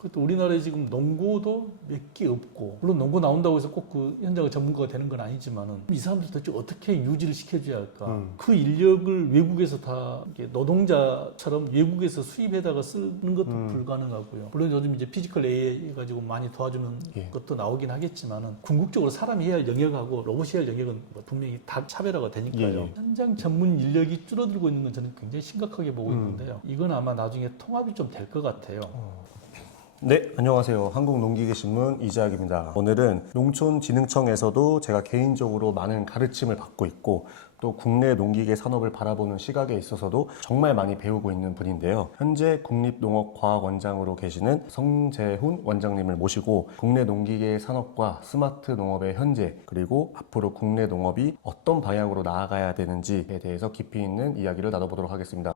그것도 우리나라에 지금 농고도 몇 개 없고, 물론 농고 나온다고 해서 꼭 그 현장의 전문가가 되는 건 아니지만은 이 사람들 도대체 어떻게 유지를 시켜줘야 할까? 그 인력을 외국에서 다 이렇게 노동자처럼 외국에서 수입해다가 쓰는 것도 불가능하고요. 물론 요즘 이제 피지컬 AI 가지고 많이 도와주는 것도 나오긴 하겠지만은 궁극적으로 사람이 해야 할 영역하고 로봇이 해야 할 영역은 뭐 분명히 다 차별화가 되니까요. 현장 전문 인력이 줄어들고 있는 건 저는 굉장히 심각하게 보고 있는데요. 이건 아마 나중에 통합이 좀 될 것 같아요. 네, 안녕하세요. 한국농기계신문 이재학입니다. 오늘은 농촌진흥청에서도 제가 개인적으로 많은 가르침을 받고 있고 또 국내 농기계 산업을 바라보는 시각에 있어서도 정말 많이 배우고 있는 분인데요. 현재 국립농업과학원장으로 계시는 성재훈 원장님을 모시고 국내 농기계 산업과 스마트 농업의 현재 그리고 앞으로 국내 농업이 어떤 방향으로 나아가야 되는지에 대해서 깊이 있는 이야기를 나눠보도록 하겠습니다.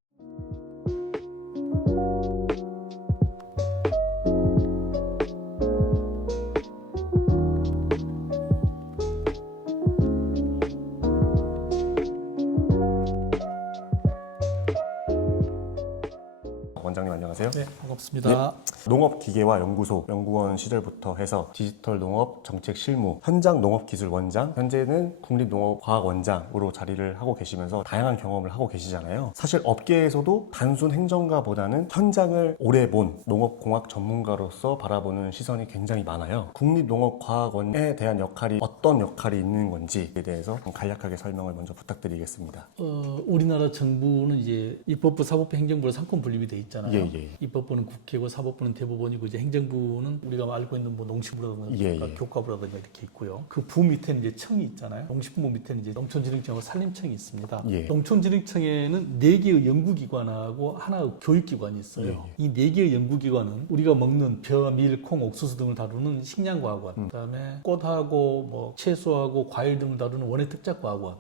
원장님 안녕하세요. 네, 반갑습니다. 농업기계와 연구소, 연구원 시절부터 해서 디지털 농업 정책 실무, 현장 농업기술원장, 현재는 국립농업과학원장으로 자리를 하고 계시면서 다양한 경험을 하고 계시잖아요. 사실 업계에서도 단순 행정가보다는 현장을 오래 본 농업공학 전문가로서 바라보는 시선이 굉장히 많아요. 국립농업과학원에 대한 역할이 어떤 역할이 있는 건지에 대해서 간략하게 설명을 먼저 부탁드리겠습니다. 우리나라 정부는 이제 입법부, 사법부, 행정부로 상권 분립이 돼 있잖아요. 예. 입법부는 국회고 사법부는 대법원이고 이제 행정부는 우리가 알고 있는 뭐 농식부라든가 교과부라든가 이렇게 있고요. 그 부 밑에는 이제 청이 있잖아요. 농식부 밑에는 이제 농촌진흥청하고 산림청이 있습니다. 농촌진흥청에는 4개의 연구기관하고 하나의 교육기관이 있어요. 이 4개의 연구기관은 우리가 먹는 벼, 밀, 콩, 옥수수 등을 다루는 식량과학원, 그다음에 꽃하고 뭐 채소하고 과일 등을 다루는 원예특작과학원,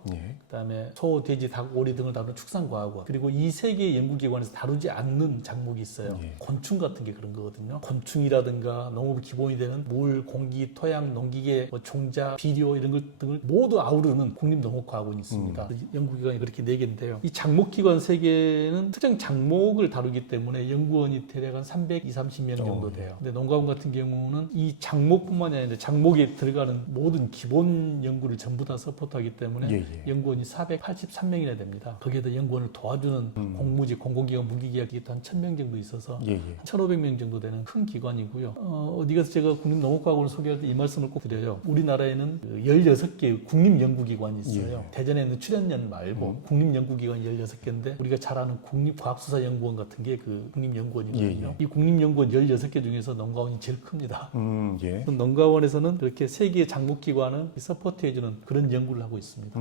그다음에 소, 돼지, 닭, 오리 등을 다루는 축산과학원, 그리고 이 3개의 연구기관에서 다루지 않는 작목이 있어요. 곤충 같은 게 그런 거거든요. 곤충이라든가 농업의 기본이 되는 물, 공기, 토양, 농기계, 뭐 종자, 비료 이런 것 등을 모두 아우르는 국립농업과학원이 있습니다. 연구기관이 그렇게 4개인데요. 이 작목기관 3개는 특정 작목을 다루기 때문에 연구원이 대략 한 320-30명 정도 돼요. 근데 농가원 같은 경우는 이 작목뿐만이 아니라 작목에 들어가는 모든 기본 연구를 전부 다 서포트하기 때문에 연구원이 483명이나 됩니다. 거기에다 연구원을 도와주는 공무직, 공공기관, 무기계약 이게 한 1000명 정도 있어서 1500명 정도 되는 큰 기관이고요. 어디 가서 제가 국립농업과학원을 소개할 때 이 말씀을 꼭 드려요. 우리나라에는 16개의 국립연구기관이 있어요. 대전에는 출연연 말고 국립연구기관이 16개인데 우리가 잘 아는 국립과학수사연구원 같은 게 그 국립연구원이거든요. 이 국립연구원 16개 중에서 농가원이 제일 큽니다. 농가원에서는 그렇게 3개의 장목기관을 서포트해주는 그런 연구를 하고 있습니다.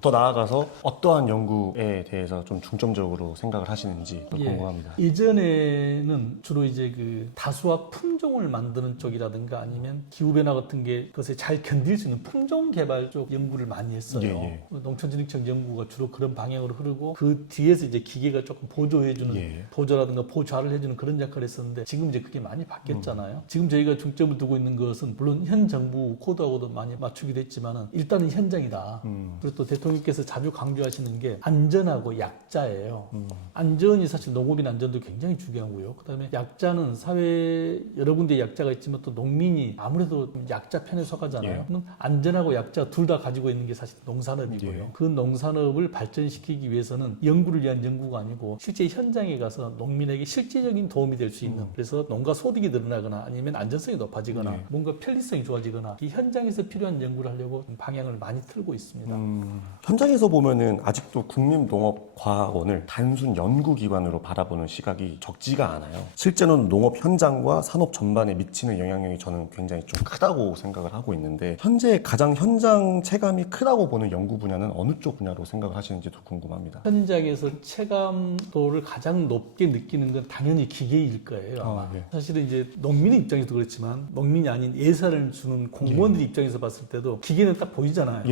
더 나아가서 어떠한 연구에 대해서 좀 중점적으로 생각을 하시는지 궁금합니다. 예전에는 주로 이제 그 다수학 품종을 만드는 쪽이라든가 아니면 기후변화 같은 게 그것에 잘 견딜 수 있는 품종 개발 쪽 연구를 많이 했어요. 농촌진흥청 연구가 주로 그런 방향으로 흐르고 그 뒤에서 이제 기계가 조금 보조해주는 보조라든가 보좌를 해주는 그런 역할을 했었는데 지금 이제 그게 많이 바뀌었잖아요. 지금 저희가 중점을 두고 있는 것은 물론 현 정부 코드하고도 많이 맞추기도 했지만은 일단은 현장이다. 그리고 또 대통령께서 자주 강조하시는 게 안전하고 약자예요. 안전이 사실 농업인 안전도 굉장히 중요하고요. 그다음에 약자는 사회에 여러 군데 약자가 있지만 또 농민이 아무래도 약자 편에 속하잖아요. 그럼 안전하고 약자 둘 다 가지고 있는 게 사실 농산업이고요. 그 농산업을 발전시키기 위해서는 연구를 위한 연구가 아니고 실제 현장에 가서 농민에게 실질적인 도움이 될 수 있는 그래서 농가 소득이 늘어나거나 아니면 안전성이 높아지거나 뭔가 편리성이 좋아지거나 이 현장에서 필요한 연구를 하려고 방향을 많이 틀고 있습니다. 현장에서 보면은 아직도 국립농업과학원을 단순 연구기관으로 바라보는 시각이 적지가 않아요. 실제로는 농업 현장과 산업 전반에 미치는 영향력이 저는 굉장히 좀 크다고 생각을 하고 있는데 현재 가장 현장 체감이 크다고 보는 연구 분야는 어느 쪽 분야로 생각을 하시는지도 궁금합니다. 현장에서 체감도를 가장 높게 느끼는 건 당연히 기계일 거예요. 아마. 사실은 이제 농민의 입장에서도 그렇지만 농민이 아닌 예산을 주는 공무원들 입장에서 봤을 때도 기계는 딱 보이잖아요.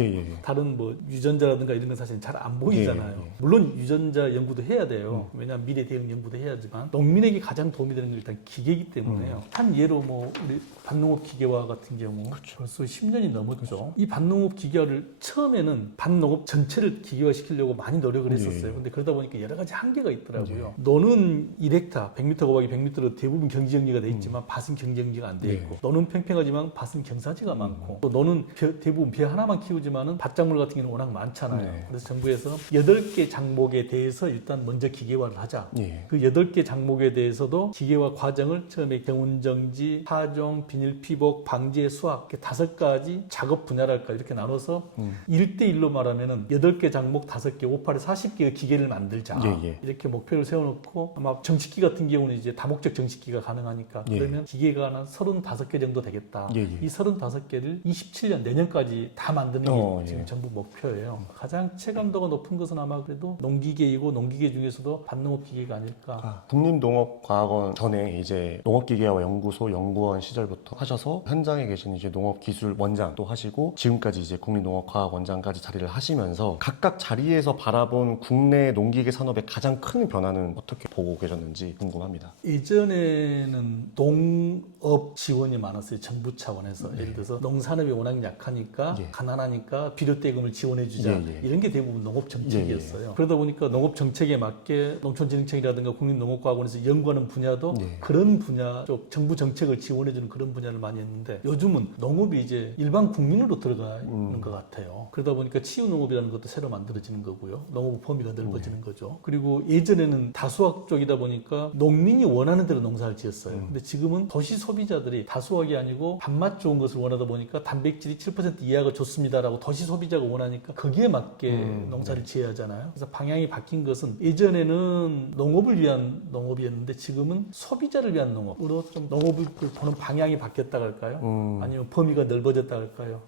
다른 뭐 유전자라든가 이런 건 사실 잘 안 보이잖아요. 물론 유전자 연구도 해야 돼요. 왜냐하면 미래 대응 연구도 해야지만 농민에게 가장 가장 도움이 되는 건 일단 기계이기 때문에요. 한 예로 뭐 우리 밭농업 기계화 같은 경우 벌써 10년이 넘었죠. 이 밭농업 기계화를 처음에는 밭농업 전체를 기계화시키려고 많이 노력을 했었어요. 근데 그러다 보니까 여러 가지 한계가 있더라고요. 노는 1헥타, 100m 곱하기 100m로 대부분 경지정리가 돼 있지만 밭은 경지정리가 안 돼 있고 노는 팽팽하지만 밭은 경사지가 많고 또 노는 대부분 벼 하나만 키우지만은 밭작물 같은 경우는 워낙 많잖아요. 그래서 정부에서 8개 작목에 대해서 일단 먼저 기계화를 하자. 그 8개 작목에 대해서도 기계화 과정을 처음에 경운정지, 파종, 비닐피복, 방제, 수확 5가지 작업 분야랄까 이렇게 나눠서 1대1로 말하면은 8개 작목 5개, 5, 8에 40개의 기계를 만들자. 이렇게 목표를 세워놓고 아마 정식기 같은 경우는 이제 다목적 정식기가 가능하니까 그러면 기계가 한 35개 정도 되겠다. 이 35개를 27년 내년까지 다 만드는 게 지금 정부 목표예요. 가장 체감도가 높은 것은 아마 그래도 농기계이고 농기계 중에서도 밭농업 기계가 아닐까. 국립농업과학원 전에 이제 농업기계화 연구소 연구원 시절부터 하셔서 현장에 계신 이제 농업기술원장 또 하시고 지금까지 이제 국립농업과학원장까지 자리를 하시면서 각각 자리에서 바라본 국내 농기계 산업의 가장 큰 변화는 어떻게 보고 계셨는지 궁금합니다. 예전에는 농업 지원이 많았어요. 정부 차원에서. 예를 들어서 농산업이 워낙 약하니까 가난하니까 비료대금을 지원해주자. 이런 게 대부분 농업 정책이었어요. 그러다 보니까 농업 정책에 맞게 농촌진흥청이라든가 국립농업과학원에서 연구하는 분야도 그런 분야 쪽 정부 정책을 지원해주는 그런 분야를 많이 했는데 요즘은 농업이 이제 일반 국민으로 들어가 있는 것 같아요. 그러다 보니까 치유농업이라는 것도 새로 만들어지는 거고요. 농업 범위가 넓어지는 거죠. 그리고 예전에는 다수학 쪽이다 보니까 농민이 원하는 대로 농사를 지었어요. 근데 지금은 도시 소비자들이 다수학이 아니고 밥맛 좋은 것을 원하다 보니까 단백질이 7% 이하가 좋습니다라고 도시 소비자가 원하니까 거기에 맞게 농사를 지어야 하잖아요. 그래서 방향이 바뀐 것은 예전에는 농업을 위한 농업이었는데 지금은 소비자를 위한 농업으로 좀 농업을 보는 방향이 바뀌었다 할까요? 아니면 범위가 넓어졌다 할까요?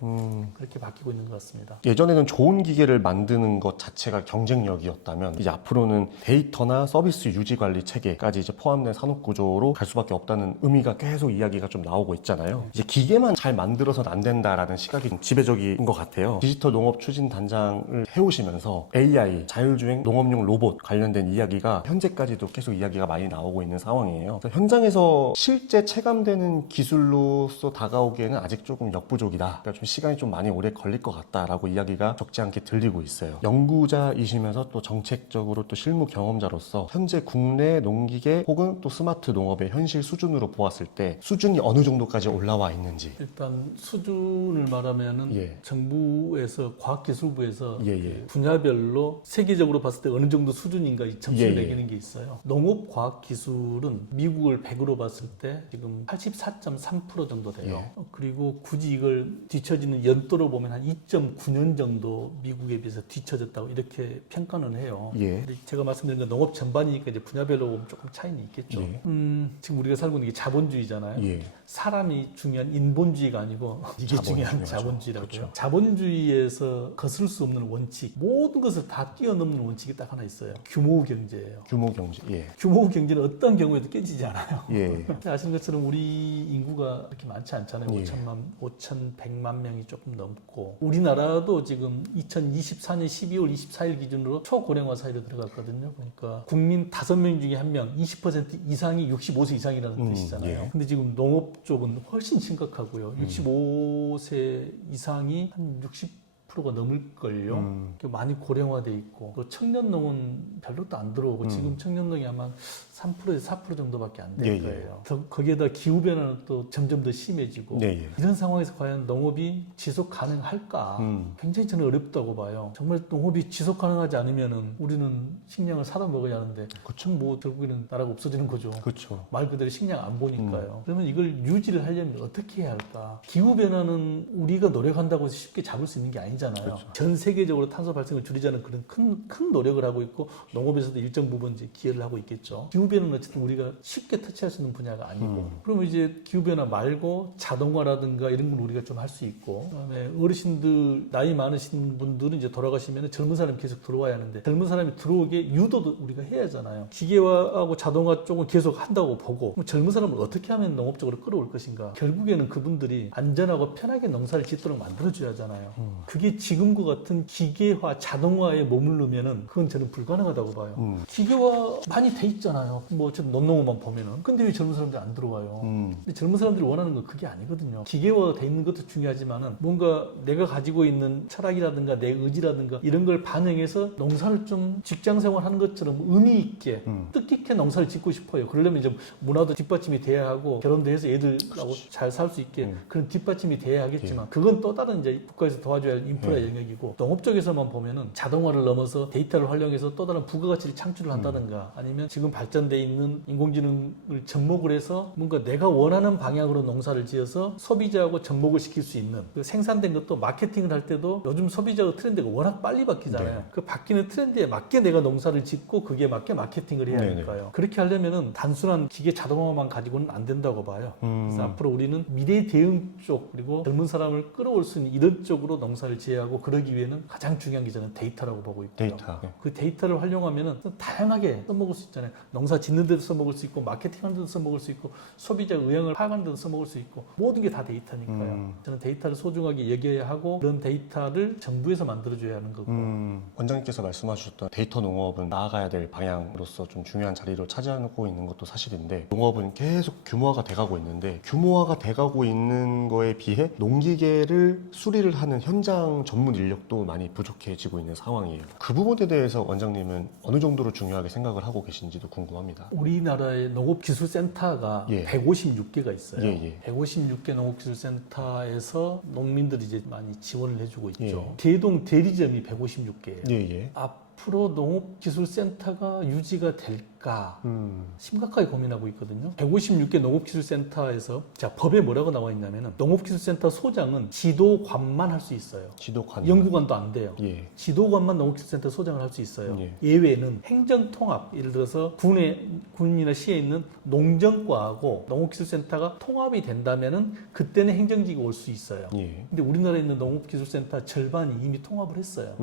그렇게 바뀌고 있는 것 같습니다. 예전에는 좋은 기계를 만드는 것 자체가 경쟁력이었다면 이제 앞으로는 데이터나 서비스 유지 관리 체계까지 이제 포함된 산업 구조로 갈 수밖에 없다는 의미가 계속 이야기가 좀 나오고 있잖아요. 이제 기계만 잘 만들어서는 안 된다라는 시각이 좀 지배적인 것 같아요. 디지털 농업 추진 단장을 해오시면서 AI, 자율주행 농업용 로봇 관련된 이야기가 현재까지도 계속 이야기가 많이 나오고 있는 상황이에요. 그래서 현장에서 실제 체감되는 기술로서 다가오기에는 아직 조금 역부족이다. 그러니까 좀 시간이 좀 많이 오래 걸릴 것 같다라고 이야기가 적지 않게 들리고 있어요. 연구자이시면서 또 정책적으로 또 실무 경험자로서 현재 국내 농기계 혹은 또 스마트 농업의 현실 수준으로 보았을 때 수준이 어느 정도까지 올라와 있는지. 일단 수준을 말하면은 정부에서 과학기술부에서 분야별로 세계적으로 봤을 때 어느 정도 수준인가 이 점수를 매기는 게 있어요. 농업과학기술은 미국을 100으로 봤을 때 지금 84.3% 정도 돼요. 그리고 굳이 이걸 뒤처지는 연도로 보면 한 2.9년 정도 미국에 비해서 뒤처졌다고 이렇게 평가는 해요. 근데 제가 말씀드린 건 농업 전반이니까 이제 분야별로 보면 조금 차이는 있겠죠. 지금 우리가 살고 있는 게 자본주의잖아요. 사람이 중요한 인본주의가 아니고 이게 중요한 자본주의라고요. 그렇죠. 자본주의에서 거스를 수 없는 원칙, 모든 것을 다 뛰어넘는 원칙이 딱 하나 있어요. 규모 경제예요. 규모 경제. 규모 경제는 어떤 경우에도 깨지지 않아요. 아시는 것처럼 우리 인구가 그렇게 많지 않잖아요. 5,100만 명이 조금 넘고 우리나라도 지금 2024년 12월 24일 기준으로 초고령화 사회로 들어갔거든요. 그러니까 국민 5명 중에 1명 20% 이상이 65세 이상이라는 뜻이잖아요. 근데 지금 농업 쪽은 훨씬 심각하고요. 65세 이상이 한 60%가 넘을걸요. 많이 고령화돼 있고 또 청년농은 별로 또 안 들어오고 지금 청년농이 아마 3%에서 4% 정도밖에 안 될 거예요. 거기에다 기후변화는 또 점점 더 심해지고 이런 상황에서 과연 농업이 지속 가능할까? 굉장히 저는 어렵다고 봐요. 정말 농업이 지속 가능하지 않으면은 우리는 식량을 사다 먹어야 하는데 뭐 결국에는 나라가 없어지는 거죠. 말 그대로 식량 안 보니까요. 그러면 이걸 유지를 하려면 어떻게 해야 할까? 기후변화는 우리가 노력한다고 해서 쉽게 잡을 수 있는 게 아니잖아요. 전 세계적으로 탄소 발생을 줄이자는 그런 큰 노력을 하고 있고 농업에서도 일정 부분 이제 기여를 하고 있겠죠. 기후변화는 어쨌든 우리가 쉽게 터치할 수 있는 분야가 아니고 그러면 이제 기후변화 말고 자동화라든가 이런 걸 우리가 좀 할 수 있고 그다음에 어르신들 나이 많으신 분들은 이제 돌아가시면 젊은 사람이 계속 들어와야 하는데 젊은 사람이 들어오게 유도도 우리가 해야 하잖아요. 기계화하고 자동화 쪽은 계속 한다고 보고 젊은 사람을 어떻게 하면 농업적으로 끌어올 것인가. 결국에는 그분들이 안전하고 편하게 농사를 짓도록 만들어줘야 하잖아요. 그게 지금과 같은 기계화 자동화에 머무르면은 그건 저는 불가능하다고 봐요. 기계화 많이 돼 있잖아요. 많잖아요. 뭐 어쨌든 논농어만 보면은. 근데 왜 젊은 사람들이 안 들어와요? 근데 젊은 사람들이 원하는 건 그게 아니거든요. 기계화돼 있는 것도 중요하지만은 뭔가 내가 가지고 있는 철학이라든가 내 의지라든가 이런 걸 반영해서 농사를 좀 직장 생활하는 것처럼 의미 있게 뜻깊게 농사를 짓고 싶어요. 그러려면 좀 문화도 뒷받침이 돼야 하고 결혼도 해서 애들하고 잘 살 수 있게 그런 뒷받침이 돼야 하겠지만 그건 또 다른 이제 국가에서 도와줘야 할 인프라 영역이고 농업 쪽에서만 보면은 자동화를 넘어서 데이터를 활용해서 또 다른 부가가치를 창출을 한다든가 아니면 지금 발전돼 있는 인공지능을 접목을 해서 뭔가 내가 원하는 방향으로 농사를 지어서 소비자하고 접목을 시킬 수 있는 그 생산된 것도 마케팅을 할 때도 요즘 소비자의 트렌드가 워낙 빨리 바뀌잖아요. 그 바뀌는 트렌드에 맞게 내가 농사를 짓고 그게 맞게 마케팅을 해야 하니까요. 그렇게 하려면은 단순한 기계 자동화만 가지고는 안 된다고 봐요. 그래서 앞으로 우리는 미래 대응 쪽 그리고 젊은 사람을 끌어올 수 있는 이런 쪽으로 농사를 지어야 하고 그러기 위해는 가장 중요한 게 저는 데이터라고 보고 있고요. 데이터. 그 데이터를 활용하면은 다양하게 써먹을 수 있잖아요. 농사 짓는 데도 써먹을 수 있고 마케팅하는 데도 써먹을 수 있고 소비자 의향을 파악하는 데도 써먹을 수 있고 모든 게 다 데이터니까요. 저는 데이터를 소중하게 여겨야 하고 그런 데이터를 정부에서 만들어줘야 하는 거고. 원장님께서 말씀하셨던 데이터 농업은 나아가야 될 방향으로서 좀 중요한 자리를 차지하고 있는 것도 사실인데 농업은 계속 규모화가 돼가고 있는데 규모화가 돼가고 있는 거에 비해 농기계를 수리를 하는 현장 전문 인력도 많이 부족해지고 있는 상황이에요. 그 부분에 대해서 원장님은 어느 정도로 중요하게 생각을 하고 계신지도 궁금합니다. 우리나라의 농업기술센터가 156개가 있어요. 156개 농업기술센터에서 농민들이 이제 많이 지원을 해주고 있죠. 대동 대리점이 156개예요. 앞으로 농업기술센터가 유지가 될까 심각하게 고민하고 있거든요. 156개 농업기술센터에서 자 법에 뭐라고 나와 있냐면은 농업기술센터 소장은 지도관만 할 수 있어요. 지도관. 연구관도 안 돼요. 지도관만 농업기술센터 소장을 할 수 있어요. 예외는 행정통합, 예를 들어서 군이나 시에 있는 농정과하고 농업기술센터가 통합이 된다면은 그때는 행정직이 올 수 있어요. 근데 우리나라에 있는 농업기술센터 절반이 이미 통합을 했어요.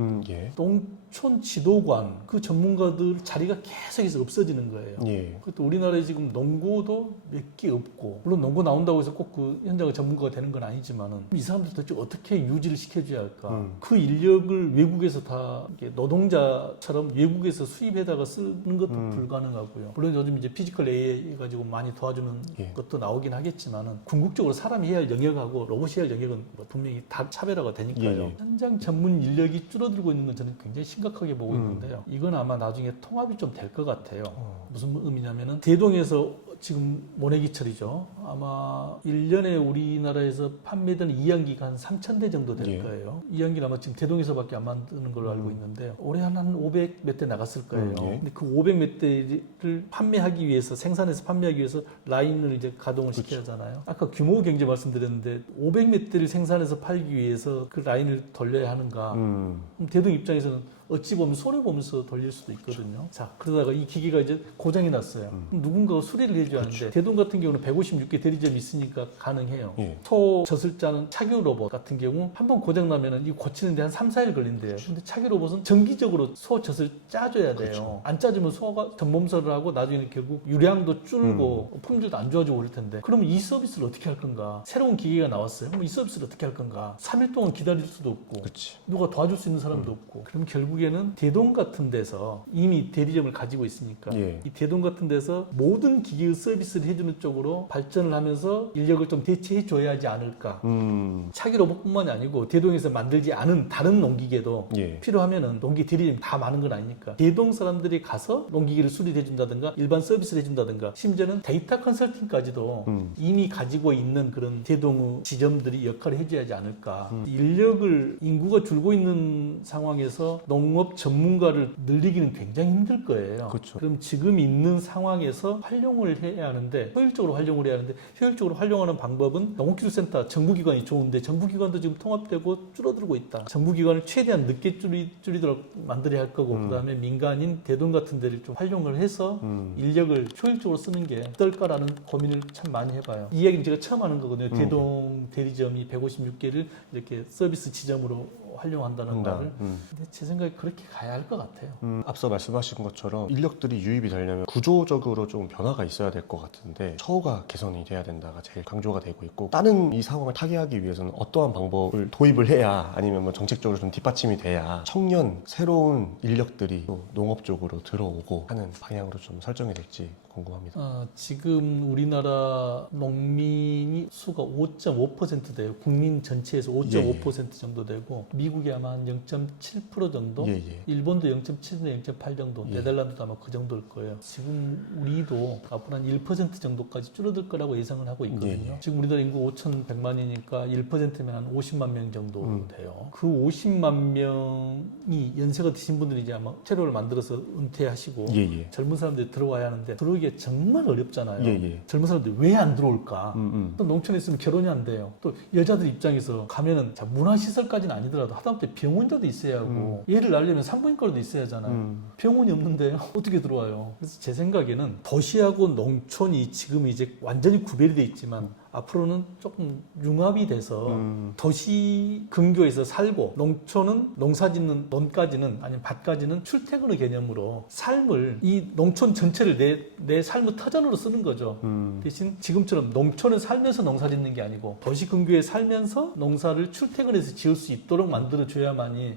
농촌 지도관 그 전문가들 자리가 계속해서 없어지는 거예요. 그것도 우리나라에 지금 농고도 몇 개 없고 물론 농고 나온다고 해서 꼭 그 현장의 전문가가 되는 건 아니지만은 이 사람들 도대체 어떻게 유지를 시켜줘야 할까? 그 인력을 외국에서 다 이렇게 노동자처럼 외국에서 수입해다가 쓰는 것도 불가능하고요. 물론 요즘 이제 피지컬 AI 가지고 많이 도와주는 것도 나오긴 하겠지만은 궁극적으로 사람이 해야 할 영역하고 로봇이 해야 할 영역은 뭐 분명히 다 차별화가 되니까요. 현장 전문 인력이 줄어들고 있는 건 저는 굉장히 심각하게 보고 있는데요. 이건 아마 나중에 통합이 좀 될 것 같아요. 무슨 의미냐면은 대동에서 지금 모내기철이죠. 아마 1년에 우리나라에서 판매되는 이양기가 한 3,000대 정도 될 거예요. 이양기는 아마 지금 대동에서밖에 안 만드는 걸로 알고 있는데 올해 한 500 몇 대 나갔을 거예요. 근데 그 500 몇 대를 판매하기 위해서 생산해서 판매하기 위해서 라인을 이제 가동을 시켜야 하잖아요. 아까 규모 경제 말씀드렸는데 500 몇 대를 생산해서 팔기 위해서 그 라인을 돌려야 하는가? 그럼 대동 입장에서는 어찌 보면 손해보면서 돌릴 수도 있거든요. 자, 그러다가 이 기계가 이제 고장이 났어요. 그럼 누군가가 수리를 해줘야 하는데 대동 같은 경우는 156개 대리점이 있으니까 가능해요. 소 젖을짜는 차교 로봇 같은 경우 한 번 고장 나면은 이거 고치는데 한 3, 4일 걸린대요. 근데 차교 로봇은 정기적으로 소 젖을 짜줘야 돼요. 안 짜주면 소가 전몸살을 하고 나중에 결국 유량도 줄고 품질도 안 좋아지고 그럴 텐데 그러면 이 서비스를 어떻게 할 건가? 새로운 기계가 나왔어요. 그럼 이 서비스를 어떻게 할 건가? 3일 동안 기다릴 수도 없고 누가 도와줄 수 있는 사람도 없고 그럼 결국에는 대동 같은 데서 이미 대리점을 가지고 있으니까 이 대동 같은 데서 모든 기계 서비스를 해주는 쪽으로 발전을 하면서 인력을 좀 대체해 줘야 하지 않을까. 차기 로봇뿐만이 아니고 대동에서 만들지 않은 다른 농기계도 필요하면은 농기 대리점이 다 많은 건 아니니까 대동 사람들이 가서 농기계를 수리해 준다든가 일반 서비스를 해준다든가 심지어는 데이터 컨설팅까지도 이미 가지고 있는 그런 대동의 지점들이 역할을 해줘야 하지 않을까. 인력을 인구가 줄고 있는 상황에서 농업 전문가를 늘리기는 굉장히 힘들 거예요. 그럼 지금 있는 상황에서 활용을 해야 하는데 효율적으로 활용을 해야 하는데 효율적으로 활용하는 방법은 농업기술센터 정부기관이 좋은데 정부기관도 지금 통합되고 줄어들고 있다. 정부기관을 최대한 늦게 줄이도록 만들어야 할 거고 그다음에 민간인 대동 같은 데를 좀 활용을 해서 인력을 효율적으로 쓰는 게 어떨까라는 고민을 참 많이 해봐요. 이 이야기는 제가 처음 하는 거거든요. 대동 대리점이 156개를 이렇게 서비스 지점으로 활용한다는 말을. 근데 제 생각에 그렇게 가야 할 것 같아요. 앞서 말씀하신 것처럼 인력들이 유입이 되려면 구조적으로 좀 변화가 있어야 될 것 같은데 처우가 개선이 돼야 된다가 제일 강조가 되고 있고 다른 이 상황을 타개하기 위해서는 어떠한 방법을 도입을 해야 아니면 뭐 정책적으로 좀 뒷받침이 돼야 청년 새로운 인력들이 또 농업 쪽으로 들어오고 하는 방향으로 좀 설정이 될지 궁금합니다. 지금 우리나라 농민이 수가 5.5% 돼요. 국민 전체에서 5.5% 정도 되고 미국이 아마 한 0.7% 정도, 일본도 0.7, 0.8 정도, 네덜란드도 아마 그 정도일 거예요. 지금 우리도 앞으로 한 1% 정도까지 줄어들 거라고 예상을 하고 있거든요. 지금 우리나라 인구 5,100만이니까 1%면 한 50만 명 정도 돼요. 그 50만 명이 연세가 드신 분들이 이제 아마 채료를 만들어서 은퇴하시고 젊은 사람들이 들어와야 하는데 들어오기가 정말 어렵잖아요. 젊은 사람들이 왜 안 들어올까? 또 농촌에 있으면 결혼이 안 돼요. 또 여자들 입장에서 가면은 문화시설까지는 아니더라도 하다못해 병원이라도 있어야 하고 얘를 낳으려면 산부인과라도 있어야 하잖아요. 병원이 없는데 어떻게 들어와요? 그래서 제 생각에는 도시하고 농촌이 지금 이제 완전히 구별이 돼 있지만 앞으로는 조금 융합이 돼서 도시 근교에서 살고 농촌은 농사짓는 논까지는 아니면 밭까지는 출퇴근의 개념으로 삶을 이 농촌 전체를 내 삶의 터전으로 쓰는 거죠. 대신 지금처럼 농촌에 살면서 농사짓는 게 아니고 도시 근교에 살면서 농사를 출퇴근해서 지을 수 있도록 만들어줘야만이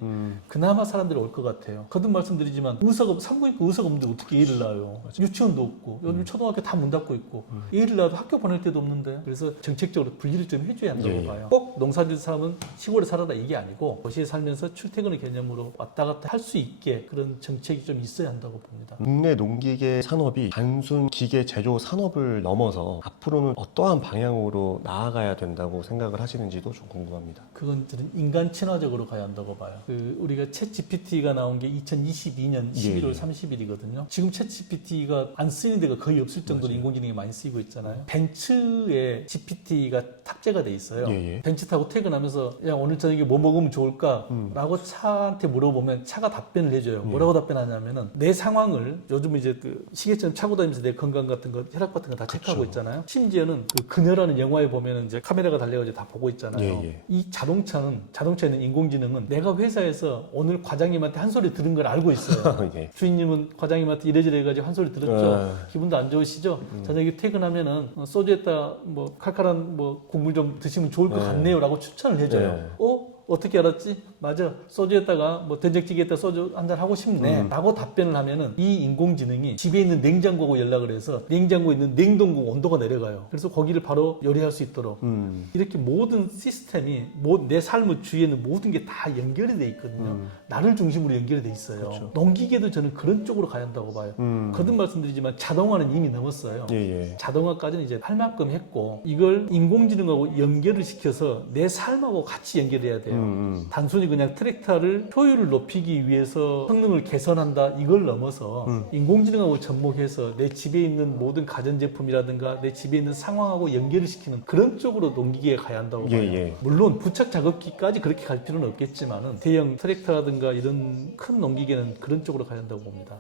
그나마 사람들이 올 것 같아요. 거듭 말씀드리지만 산부인과 의사가 없는데 어떻게 애를 낳아요? 유치원도 없고 요즘 초등학교 다 문 닫고 있고 애를 낳아도 학교 보낼 데도 없는데 그래서 정책적으로 분리를 좀 해줘야 한다고 봐요. 꼭 농사짓는 사람은 시골에 살아라 이게 아니고 도시에 살면서 출퇴근의 개념으로 왔다 갔다 할 수 있게 그런 정책이 좀 있어야 한다고 봅니다. 국내 농기계 산업이 단순 기계 제조 산업을 넘어서 앞으로는 어떠한 방향으로 나아가야 된다고 생각을 하시는지도 좀 궁금합니다. 그건 저는 인간 친화적으로 가야 한다고 봐요. 우리가 챗 GPT가 나온 게 2022년 11월 30일이거든요. 지금 챗 GPT가 안 쓰이는 데가 거의 없을 정도로 인공지능이 많이 쓰이고 있잖아요. 벤츠에 GPT가 탑재가 돼 있어요. 벤츠 타고 퇴근하면서 야 오늘 저녁에 뭐 먹으면 좋을까? 라고 차한테 물어보면 차가 답변을 해줘요. 뭐라고 답변하냐면은 내 상황을 요즘 이제 그 시계처럼 차고 다니면서 내 건강 같은 거, 혈압 같은 거 다 체크하고 있잖아요. 심지어는 그 그녀라는 영화에 보면은 이제 카메라가 달려가지고 다 보고 있잖아요. 이 자동차에 있는 인공지능은 내가 회사에서 오늘 과장님한테 한 소리 들은 걸 알고 있어요. 주인님은 과장님한테 이래저래 해가지고 한 소리 들었죠. 기분도 안 좋으시죠? 저녁에 퇴근하면 소주에다 뭐 칼칼한 뭐 국물 좀 드시면 좋을 것 같네요라고 추천을 해줘요. 어떻게 알았지? 맞아. 소주에다가 뭐 된장찌개에다 소주 한잔 하고 싶네. 라고 답변을 하면은 이 인공지능이 집에 있는 냉장고하고 연락을 해서 냉장고에 있는 냉동고 온도가 내려가요. 그래서 거기를 바로 요리할 수 있도록. 이렇게 모든 시스템이 내 삶의 주위에 있는 모든 게 다 연결이 돼 있거든요. 나를 중심으로 연결이 돼 있어요. 농기계도 저는 그런 쪽으로 가야 한다고 봐요. 거듭 말씀드리지만 자동화는 이미 넘었어요. 자동화까지는 이제 할 만큼 했고 이걸 인공지능하고 연결을 시켜서 내 삶하고 같이 연결해야 돼요. 단순히 그냥 트랙터를 효율을 높이기 위해서 성능을 개선한다 이걸 넘어서 인공지능하고 접목해서 내 집에 있는 모든 가전제품이라든가 내 집에 있는 상황하고 연결을 시키는 그런 쪽으로 농기계에 가야 한다고 봐요. 물론 부착 작업기까지 그렇게 갈 필요는 없겠지만 대형 트랙터라든가 이런 큰 농기계는 그런 쪽으로 가야 한다고 봅니다.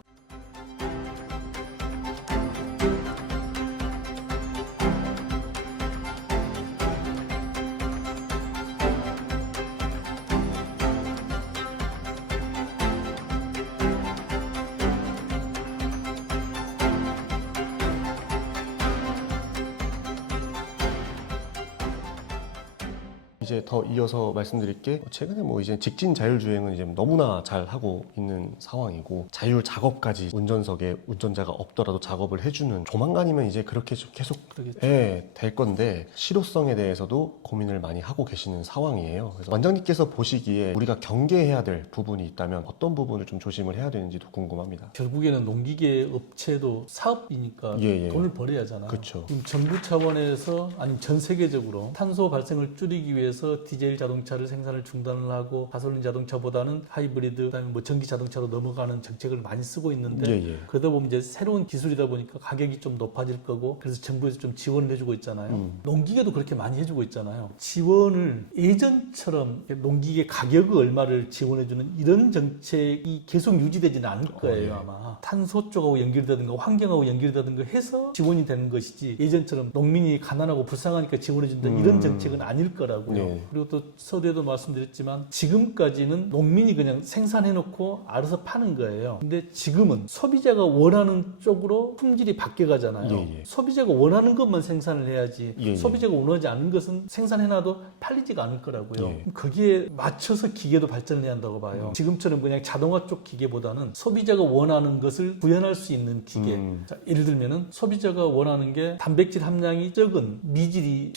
이제 더 이어서 말씀드릴 게 최근에 뭐 이제 직진 자율주행은 이제 너무나 잘 하고 있는 상황이고 자율 작업까지 운전석에 운전자가 없더라도 작업을 해주는 조만간이면 이제 그렇게 계속 될 건데 실효성에 대해서도 고민을 많이 하고 계시는 상황이에요. 그래서 원장님께서 보시기에 우리가 경계해야 될 부분이 있다면 어떤 부분을 좀 조심을 해야 되는지도 궁금합니다. 결국에는 농기계 업체도 사업이니까 돈을 벌어야 하잖아요. 그렇죠. 지금 정부 차원에서 아니면 전 세계적으로 탄소 발생을 줄이기 위해서 디젤 자동차를 생산을 중단을 하고 가솔린 자동차보다는 하이브리드 그다음에 뭐 전기 자동차로 넘어가는 정책을 많이 쓰고 있는데 그러다 보면 이제 새로운 기술이다 보니까 가격이 좀 높아질 거고 그래서 정부에서 좀 지원을 해주고 있잖아요. 농기계도 그렇게 많이 해주고 있잖아요. 지원을 예전처럼 농기계 가격이 얼마를 지원해주는 이런 정책이 계속 유지되지는 않을 거예요. 아마 탄소 쪽하고 연결되든가 환경하고 연결되든가 해서 지원이 되는 것이지 예전처럼 농민이 가난하고 불쌍하니까 지원해준다 이런 정책은 아닐 거라고요. 예. 그리고 또 서두에도 말씀드렸지만 지금까지는 농민이 그냥 생산해놓고 알아서 파는 거예요. 근데 지금은 소비자가 원하는 쪽으로 품질이 바뀌어가잖아요. 예. 소비자가 원하는 것만 생산을 해야지 예. 소비자가 원하지 않은 것은 생산해놔도 팔리지가 않을 거라고요. 예. 거기에 맞춰서 기계도 발전을 해야 한다고 봐요. 지금처럼 그냥 자동화 쪽 기계보다는 소비자가 원하는 것을 구현할 수 있는 기계. 자, 예를 들면은 소비자가 원하는 게 단백질 함량이 적은 미질이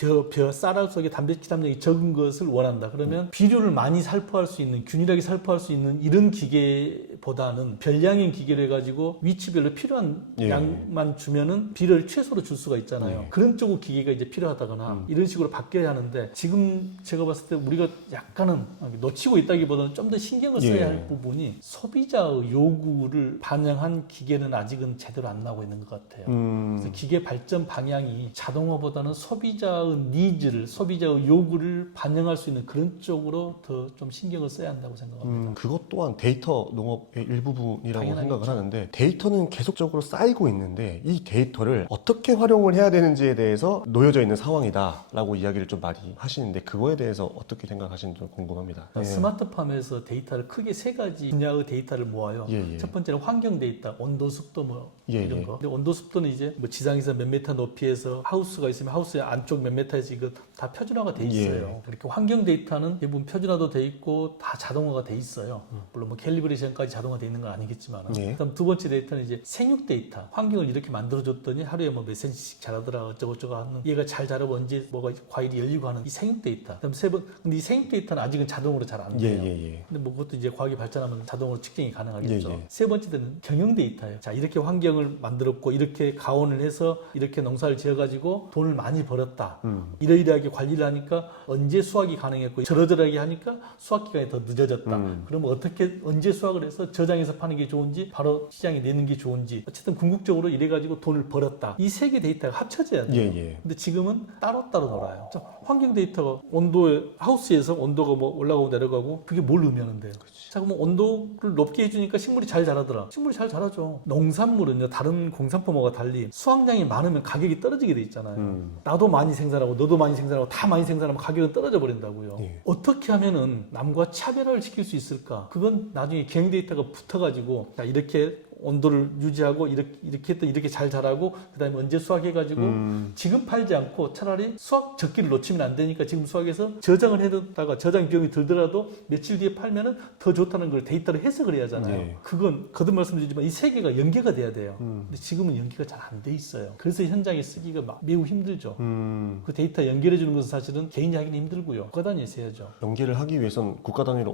쌀알 속에 단백질 함량이 적은 것을 원한다. 그러면 비료를 많이 살포할 수 있는, 균일하게 살포할 수 있는 이런 기계보다는 별량인 기계를 해가지고 위치별로 필요한 예. 양만 주면은 비료를 최소로 줄 수가 있잖아요. 그런 쪽으로 기계가 이제 필요하다거나 이런 식으로 바뀌어야 하는데 지금 제가 봤을 때 우리가 약간은 놓치고 있다기보다는 좀 더 신경을 써야 예. 할 부분이 소비자의 요구를 반영한 기계는 아직은 제대로 안 나오고 있는 것 같아요. 그래서 기계 발전 방향이 자동화보다는 소비자의 니즈를, 소비자의 요구를 반영할 수 있는 그런 쪽으로 더 좀 신경을 써야 한다고 생각합니다. 그것 또한 데이터 농업의 일부분이라고 당연하겠죠. 생각을 하는데 데이터는 계속적으로 쌓이고 있는데 이 데이터를 어떻게 활용을 해야 되는지에 대해서 놓여져 있는 상황이다라고 이야기를 좀 많이 하시는데 그거에 대해서 어떻게 생각하시는지 궁금합니다. 예. 스마트팜에서 데이터를 크게 세 가지 분야의 데이터를 모아요. 예. 첫 번째는 환경 데이터, 온도, 습도 뭐 예. 이런 거. 근데 온도, 습도는 이제 뭐 지상에서 몇 미터 높이에서 하우스가 있으면 하우스 안쪽 몇 미터에서 이거 다 표준화가 돼 있어요. 그렇게 환경 데이터는 대부분 표준화도 돼 있고 다 자동화가 돼 있어요. 물론 뭐 캘리브레이션까지 자동화 돼 있는 건 아니겠지만. 예. 그다음 두 번째 데이터는 이제 생육 데이터. 환경을 이렇게 만들어줬더니 하루에 뭐 몇 cm씩 자라더라 어쩌고저쩌고 하는, 얘가 잘 자라고 언제 뭐가 과일이 열리고 하는 이 생육 데이터. 그다음 근데 이 생육 데이터는 아직은 자동으로 잘 안 돼요. 예. 근데 뭐 그것도 이제 과학이 발전하면 자동으로 측정이 가능하겠죠. 예. 세 번째는 경영 데이터예요. 자, 이렇게 환경을 만들었고 이렇게 가온을 해서 이렇게 농사를 지어가지고 돈을 많이 벌었다. 이러이러하게 관리를 하니까 언제 수확이 가능했고 저러저러하게 하니까 수확 기간이 더 늦어졌다. 그러면 어떻게 언제 수확을 해서 저장해서 파는 게 좋은지 바로 시장에 내는 게 좋은지 어쨌든 궁극적으로 이래가지고 돈을 벌었다. 이 세 개 데이터가 합쳐져야 돼요. 예. 근데 지금은 따로따로 놀아요. 자, 환경 데이터가 온도에 하우스에서 온도가 뭐 올라가고 내려가고 그게 뭘 의미하는데요? 자, 그러면 온도를 높게 해주니까 식물이 잘 자라더라. 식물이 잘 자라죠. 농산물은요, 다른 공산품하고 달리 수확량이 많으면 가격이 떨어지게 돼 있잖아요. 나도 많이 생산하고 너도 많이 생산하고 다 많이 생산하면 가격은 떨어져 버린다고요. 예. 어떻게 하면은 남과 차별화를 시킬 수 있을까? 그건 나중에 경영 데이터가 붙어가지고 자, 이렇게 온도를 유지하고 이렇게 했더니 이렇게 잘 자라고 그다음에 언제 수확해가지고 지금 팔지 않고 차라리 수확 적기를 놓치면 안 되니까 지금 수확해서 저장을 해뒀다가 저장 비용이 들더라도 며칠 뒤에 팔면은 더 좋다는 걸 데이터로 해석을 해야 하잖아요. 네. 그건 거듭 말씀드리지만 이 세 개가 연계가 돼야 돼요. 근데 지금은 연계가 잘 안 돼 있어요. 그래서 현장에 쓰기가 매우 힘들죠. 그 데이터 연결해 주는 것은 사실은 개인이 하기는 힘들고요. 국가 단위에서 해야죠. 연계를 하기 위해선 국가 단위로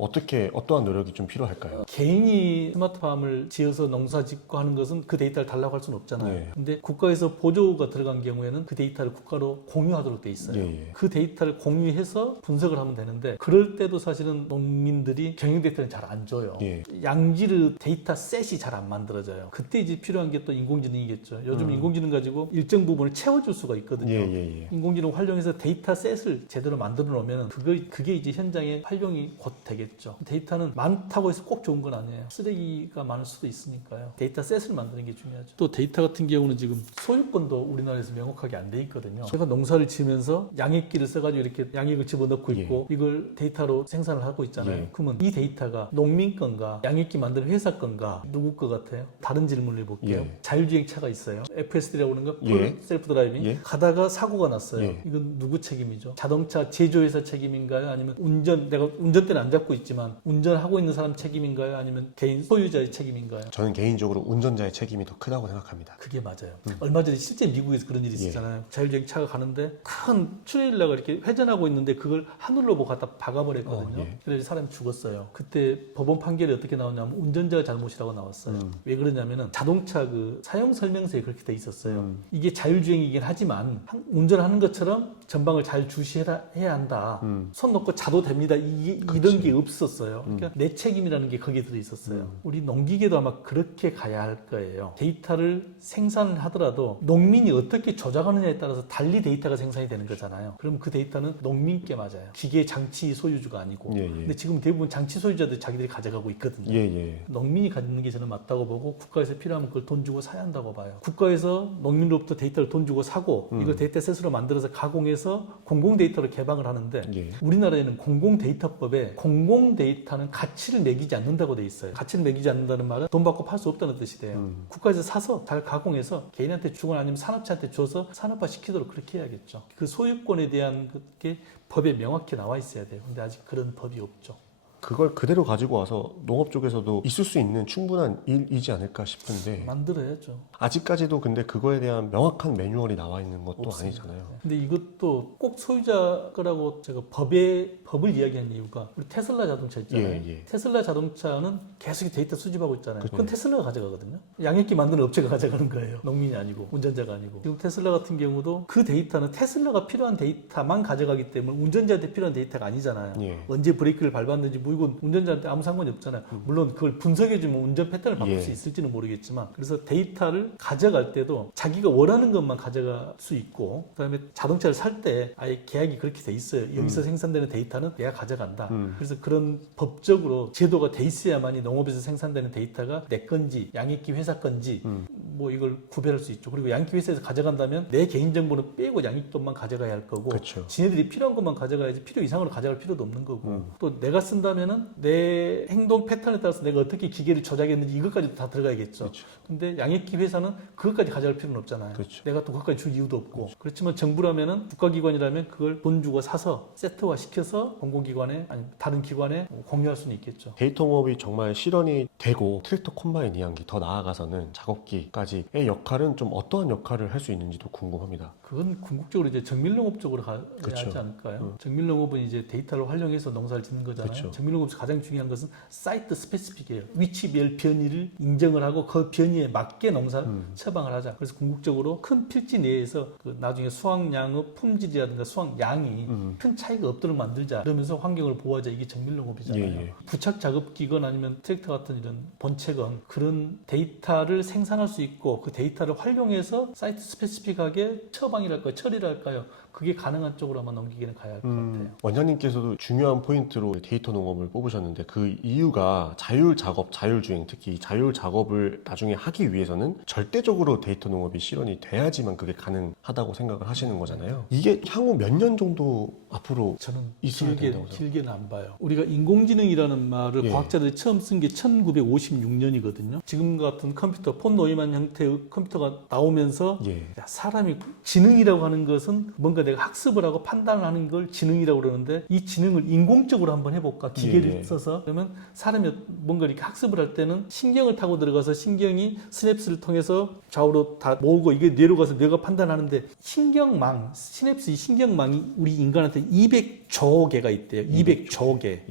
어떠한 노력이 좀 필요할까요? 개인이 스마트팜을 지어서 농사 짓고 하는 것은 그 데이터를 달라고 할 수는 없잖아요. 네. 근데 국가에서 보조가 들어간 경우에는 그 데이터를 국가로 공유하도록 돼 있어요. 예. 그 데이터를 공유해서 분석을 하면 되는데 그럴 때도 사실은 농민들이 경영 데이터는 잘 안 줘요. 예. 양질의 데이터 셋이 잘 안 만들어져요. 그때 이제 필요한 게 또 인공지능이겠죠. 요즘 인공지능 가지고 일정 부분을 채워줄 수가 있거든요. 예. 인공지능 활용해서 데이터 셋을 제대로 만들어 놓으면 그게 이제 현장에 활용이 곧 되겠죠. 데이터는 많다고 해서 꼭 좋은 건 아니에요. 쓰레기가 많을 수도 있으니까요. 데이터 셋을 만드는 게 중요하죠. 또 데이터 같은 경우는 지금 소유권도 우리나라에서 명확하게 안 돼 있거든요. 제가 농사를 지으면서 양액기를 써가지고 이렇게 양액을 집어넣고 있고 이걸 데이터로 생산을 하고 있잖아요. 예. 그러면 이 데이터가 농민 건가 양액기 만드는 회사 건가 누구 거 같아요? 다른 질문을 해볼게요. 예. 자율주행차가 있어요. FSD라고 하는 거, 예. 셀프 드라이빙. 예. 가다가 사고가 났어요. 예. 이건 누구 책임이죠? 자동차 제조회사 책임인가요? 아니면 내가 운전대는 안 잡고 있지만 운전하고 있는 사람 책임인가요? 아니면 개인 소유자의 책임인가요? 저는 개인적으로 운전자의 책임이 더 크다고 생각합니다. 그게 맞아요. 얼마 전에 실제 미국에서 그런 일이 있었잖아요. 자율주행 차가 가는데 큰 트레일러가 이렇게 회전하고 있는데 그걸 하늘로 보고 갖다 박아버렸거든요. 예. 그래서 사람이 죽었어요. 그때 법원 판결이 어떻게 나왔냐면 운전자가 잘못이라고 나왔어요. 왜 그러냐면은 자동차 그 사용 설명서에 그렇게 돼 있었어요. 이게 자율주행이긴 하지만 운전하는 것처럼 전방을 잘 주시해야 한다. 손 놓고 자도 됩니다. 이런 게 없었어요. 그러니까 내 책임이라는 게 거기에 들어 있었어요. 우리 농기계도 아마 그렇게 이렇게 가야 할 거예요. 데이터를 생산을 하더라도 농민이 어떻게 조작하느냐에 따라서 달리 데이터가 생산이 되는 거잖아요. 그럼 그 데이터는 농민께 맞아요. 기계 장치 소유주가 아니고. 근데 지금 대부분 장치 소유자들 자기들이 가져가고 있거든요. 농민이 갖는 게 저는 맞다고 보고 국가에서 필요하면 그걸 돈 주고 사야 한다고 봐요. 국가에서 농민으로부터 데이터를 돈 주고 사고 이걸 데이터셋으로 만들어서 가공해서 공공 데이터로 개방을 하는데 우리나라에는 공공 데이터법에 공공 데이터는 가치를 매기지 않는다고 돼 있어요. 가치를 매기지 않는다는 말은 돈 받고 팔 수 없다는 뜻이 돼요. 국가에서 사서 잘 가공해서 개인한테 주거나 아니면 산업체한테 줘서 산업화 시키도록 그렇게 해야겠죠. 그 소유권에 대한 게 법에 명확히 나와 있어야 돼요. 근데 아직 그런 법이 없죠. 그걸 그대로 가지고 와서 농업 쪽에서도 있을 수 있는 충분한 일이지 않을까 싶은데 만들어야죠. 아직까지도 근데 그거에 대한 명확한 매뉴얼이 나와 있는 것도 없습니다. 아니잖아요. 근데 이것도 꼭 소유자 거라고 제가 법을 이야기한 이유가 우리 테슬라 자동차 있잖아요. 테슬라 자동차는 계속 데이터 수집하고 있잖아요. 그건 테슬라가 가져가거든요. 양액기 만드는 업체가 가져가는 거예요. 농민이 아니고 운전자가 아니고. 지금 테슬라 같은 경우도 그 데이터는 테슬라가 필요한 데이터만 가져가기 때문에 운전자한테 필요한 데이터가 아니잖아요. 언제 브레이크를 밟았는지 뭐 이건 운전자한테 아무 상관이 없잖아요. 물론 그걸 분석해주면 운전 패턴을 바꿀 수 있을지는 모르겠지만 그래서 데이터를 가져갈 때도 자기가 원하는 것만 가져갈 수 있고 그다음에 자동차를 살 때 아예 계약이 그렇게 돼 있어요. 여기서 생산되는 데이터는 내가 가져간다. 그래서 그런 법적으로 제도가 돼 있어야만이 농업에서 생산되는 데이터가 내 건지 양액기 회사 건지 뭐 이걸 구별할 수 있죠. 그리고 양액기 회사에서 가져간다면 내 개인정보는 빼고 양액돈만 가져가야 할 거고 지네들이 필요한 것만 가져가야지 필요 이상으로 가져갈 필요도 없는 거고 또 내가 쓴다면은 내 행동 패턴에 따라서 내가 어떻게 기계를 조작했는지 이것까지도 다 들어가야겠죠. 근데 양액기 회사는 그것까지 가져갈 필요는 없잖아요. 내가 또 그것까지 줄 이유도 없고. 그렇지만 정부라면은 국가기관이라면 그걸 돈 주고 사서 세트화 시켜서 공공기관에 아니 다른 기관에 공유할 수는 있겠죠. 데이터농업이 정말 실현이 되고 트랙터 콤바인 이양기 더 나아가서는 작업기까지의 역할은 좀 어떠한 역할을 할 수 있는지도 궁금합니다. 그건 궁극적으로 이제 정밀농업 쪽으로 가야 하지 않을까요? 정밀농업은 이제 데이터를 활용해서 농사를 짓는 거잖아요. 정밀농업에서 가장 중요한 것은 사이트 스페시픽이에요. 위치별 변이를 인정을 하고 그 변이에 맞게 농사 처방을 하자. 그래서 궁극적으로 큰 필지 내에서 그 나중에 수확량의 품질이라든가 수확량이 큰 차이가 없도록 만들자. 그러면서 환경을 보호하자. 이게 정밀농업이잖아요. 부착 작업기건 아니면 트랙터 같은 이런 본체건 그런 데이터를 생산할 수 있고 그 데이터를 활용해서 사이트 스페시픽하게 처방이랄까요? 처리랄까요? 그게 가능한 쪽으로 아마 넘기기는 가야 할 것 같아요. 원장님께서도 중요한 포인트로 데이터 농업을 뽑으셨는데 그 이유가 자율 작업, 자율주행, 특히 자율 작업을 나중에 하기 위해서는 절대적으로 데이터 농업이 실현이 돼야지만 그게 가능하다고 생각을 하시는 거잖아요. 이게 향후 몇 년 정도 앞으로 저는 있어야 된다고 길게는 안 봐요. 우리가 인공지능이라는 말을 과학자들이 처음 쓴 게 1956년이거든요. 지금 같은 컴퓨터, 폰 노이만 형태의 컴퓨터가 나오면서 야, 사람이 지능이라고 하는 것은 뭔가 내가 학습을 하고 판단을 하는 걸 지능이라고 그러는데 이 지능을 인공적으로 한번 해볼까? 기계를 써서. 그러면 사람이 뭔가 이렇게 학습을 할 때는 신경을 타고 들어가서 신경이 스냅스를 통해서 좌우로 다 모으고 이게 뇌로 가서 뇌가 판단하는데 신경망, 시냅스 이 신경망이 우리 인간한테 200조 개가 있대요. 200조 개.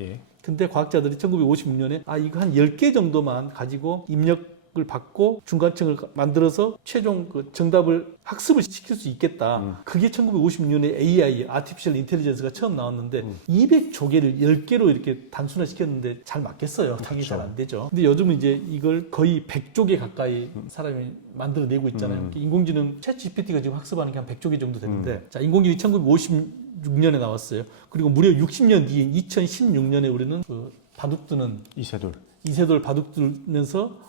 근데 과학자들이 1956년에 이거 한 10개 정도만 가지고 입력을 받고 중간층을 만들어서 최종 그 정답을 학습을 시킬 수 있겠다. 그게 1956년에 AI, Artificial Intelligence가 처음 나왔는데 200조 개를 10개로 이렇게 단순화시켰는데 잘 맞겠어요. 당연히 잘 안 되죠. 근데 요즘은 이제 이걸 거의 100조 개 가까이 사람이 만들어내고 있잖아요. 인공지능 챗GPT가 지금 학습하는 게 한 100조 개 정도 되는데 자, 인공지능이 1956년에 나왔어요. 그리고 무려 60년 뒤인 2016년에 우리는 그 바둑두는 이세돌 바둑두면서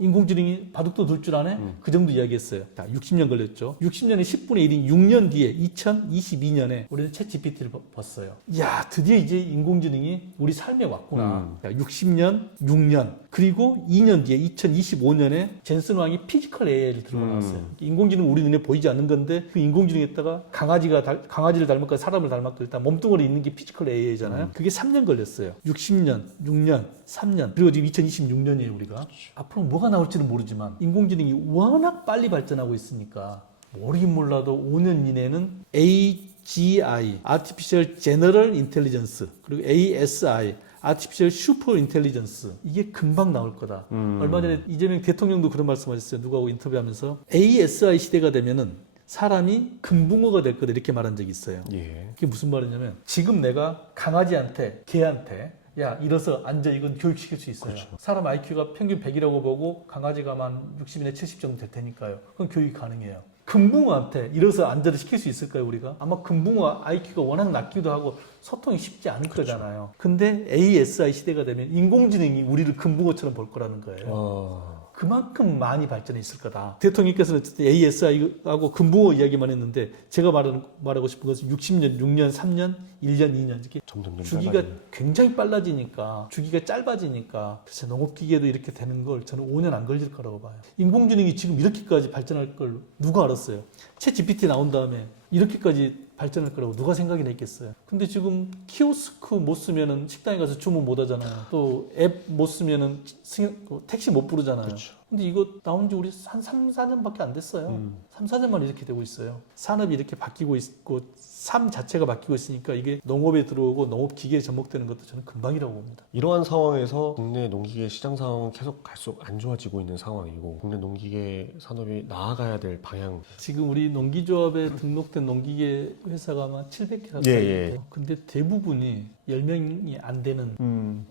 인공지능이 바둑도 둘 줄 아네? 그 정도 이야기했어요. 자, 60년 걸렸죠. 60년의 10분의 1인 6년 뒤에 2022년에 우리는 챗GPT를 봤어요. 이야, 드디어 이제 인공지능이 우리 삶에 왔구나. 자, 60년, 6년, 그리고 2년 뒤에 2025년에 젠슨 왕이 피지컬 AI를 들고 나왔어요. 인공지능은 우리 눈에 보이지 않는 건데 그 인공지능에다가 강아지를 닮았고 사람을 닮았고 일단 몸뚱아리 있는 게 피지컬 AI잖아요. 그게 3년 걸렸어요. 60년, 6년, 3년. 그리고 지금 2026년이에요, 우리가. 앞으로 뭐가 나올지는 모르지만 인공지능이 워낙 빨리 발전하고 있으니까 모르긴 몰라도 5년 이내는 AGI, Artificial General Intelligence, 그리고 ASI, Artificial Super Intelligence 이게 금방 나올 거다. 얼마 전에 이재명 대통령도 그런 말씀하셨어요. 누구하고 인터뷰하면서 ASI 시대가 되면은 사람이 금붕어가 될 거다 이렇게 말한 적이 있어요. 그게 무슨 말이냐면 지금 내가 강아지한테, 개한테 야 일어서 앉아 이건 교육시킬 수 있어요. 그렇죠. 사람 IQ가 평균 100이라고 보고 강아지가 한 60이나 70 정도 될 테니까요. 그건 교육이 가능해요. 금붕어한테 일어서 앉아를 시킬 수 있을까요 우리가? 아마 금붕어 IQ가 워낙 낮기도 하고 소통이 쉽지 않을 거잖아요. 근데 ASI 시대가 되면 인공지능이 우리를 금붕어처럼 볼 거라는 거예요. 그만큼 많이 발전해 있을 거다. 대통령께서는 어쨌든 ASI하고 금붕어 이야기만 했는데 제가 말하고 싶은 것은 60년, 6년, 3년, 1년, 2년 이렇게 점점 주기가 빨라지네. 굉장히 빨라지니까 주기가 짧아지니까 그래서 농업기계도 이렇게 되는 걸 저는 5년 안 걸릴 거라고 봐요. 인공지능이 지금 이렇게까지 발전할 걸 누가 알았어요? 챗 GPT 나온 다음에 이렇게까지 발전할 거라고 누가 생각이나 했겠어요. 근데 지금 키오스크 못 쓰면은 식당에 가서 주문 못 하잖아요. 또 앱 못 쓰면은 택시 못 부르잖아요. 그렇죠. 근데 이거 나온 지 우리 한 3, 4년밖에 안 됐어요. 3, 4년만 이렇게 되고 있어요. 산업이 이렇게 바뀌고 있고 삶 자체가 바뀌고 있으니까 이게 농업에 들어오고 농업 기계에 접목되는 것도 저는 금방이라고 봅니다. 이러한 상황에서 국내 농기계 시장 상황은 계속 갈수록 안 좋아지고 있는 상황이고 국내 농기계 산업이 나아가야 될 방향. 지금 우리 농기조합에 등록된 농기계 회사가 아마 700개 가까이 예. 돼요. 근데 대부분이 10명이 안 되는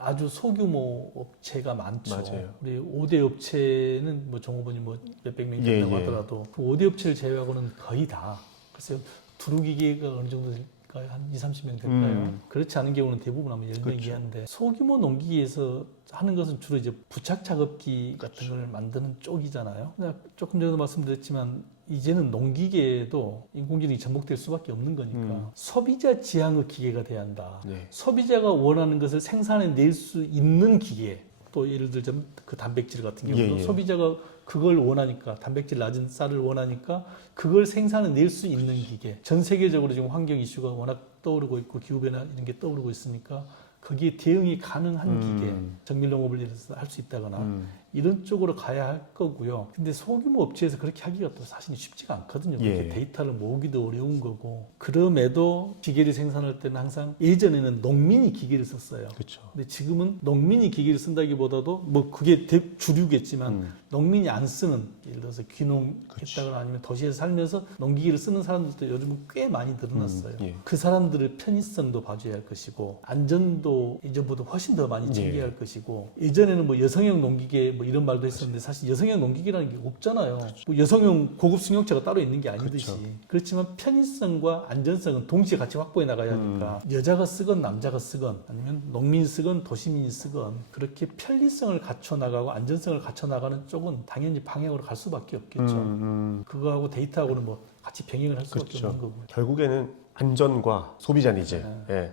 아주 소규모 업체가 많죠. 맞아요. 우리 5대 업체는 뭐 종업원이 뭐 몇백 명이 된다고 하더라도 그 5대 업체를 제외하고는 거의 다 글쎄요. 두루기계가 어느 정도 될까요? 한 2, 30명 될까요? 그렇지 않은 경우는 대부분 아마 10명 그렇죠. 이하인데 소규모 농기계에서 하는 것은 주로 이제 부착 작업기 같은 걸 만드는 쪽이잖아요. 조금 전에도 말씀드렸지만 이제는 농기계에도 인공지능이 접목될 수밖에 없는 거니까 소비자 지향의 기계가 돼야 한다. 네. 소비자가 원하는 것을 생산해낼 수 있는 기계. 또 예를 들자면 그 단백질 같은 경우도 소비자가 그걸 원하니까 단백질 낮은 쌀을 원하니까 그걸 생산해낼 수 있는 기계. 전 세계적으로 지금 환경 이슈가 워낙 떠오르고 있고 기후변화 이런 게 떠오르고 있으니까 거기에 대응이 가능한 기계, 정밀농업을 예를 들어서 할 수 있다거나 이런 쪽으로 가야 할 거고요. 근데 소규모 업체에서 그렇게 하기가 또 사실 쉽지가 않거든요. 그렇게 데이터를 모으기도 어려운 거고. 그럼에도 기계를 생산할 때는 항상 예전에는 농민이 기계를 썼어요. 그렇죠. 근데 지금은 농민이 기계를 쓴다기보다도 뭐 그게 주류겠지만 농민이 안 쓰는 예를 들어서 귀농했다거나 아니면 도시에서 살면서 농기계를 쓰는 사람들도 요즘은 꽤 많이 늘어났어요. 그 사람들의 편의성도 봐줘야 할 것이고 안전도 예전보다 훨씬 더 많이 챙겨야 할 것이고 예전에는 뭐 여성용 농기계 뭐 이런 말도 했었는데 사실 여성용 농기계라는 게 없잖아요. 뭐 여성용 고급 승용차가 따로 있는 게 아니듯이 그렇지만 편의성과 안전성은 동시에 같이 확보해 나가야 하니까 여자가 쓰건 남자가 쓰건 아니면 농민이 쓰건 도시민이 쓰건 그렇게 편리성을 갖춰 나가고 안전성을 갖춰 나가는 쪽은 당연히 방향으로 갈 수밖에 없겠죠. 그거하고 데이터하고는 뭐 같이 병행을 할 수밖에 없는 거고요. 결국에는 안전과 소비자 니즈,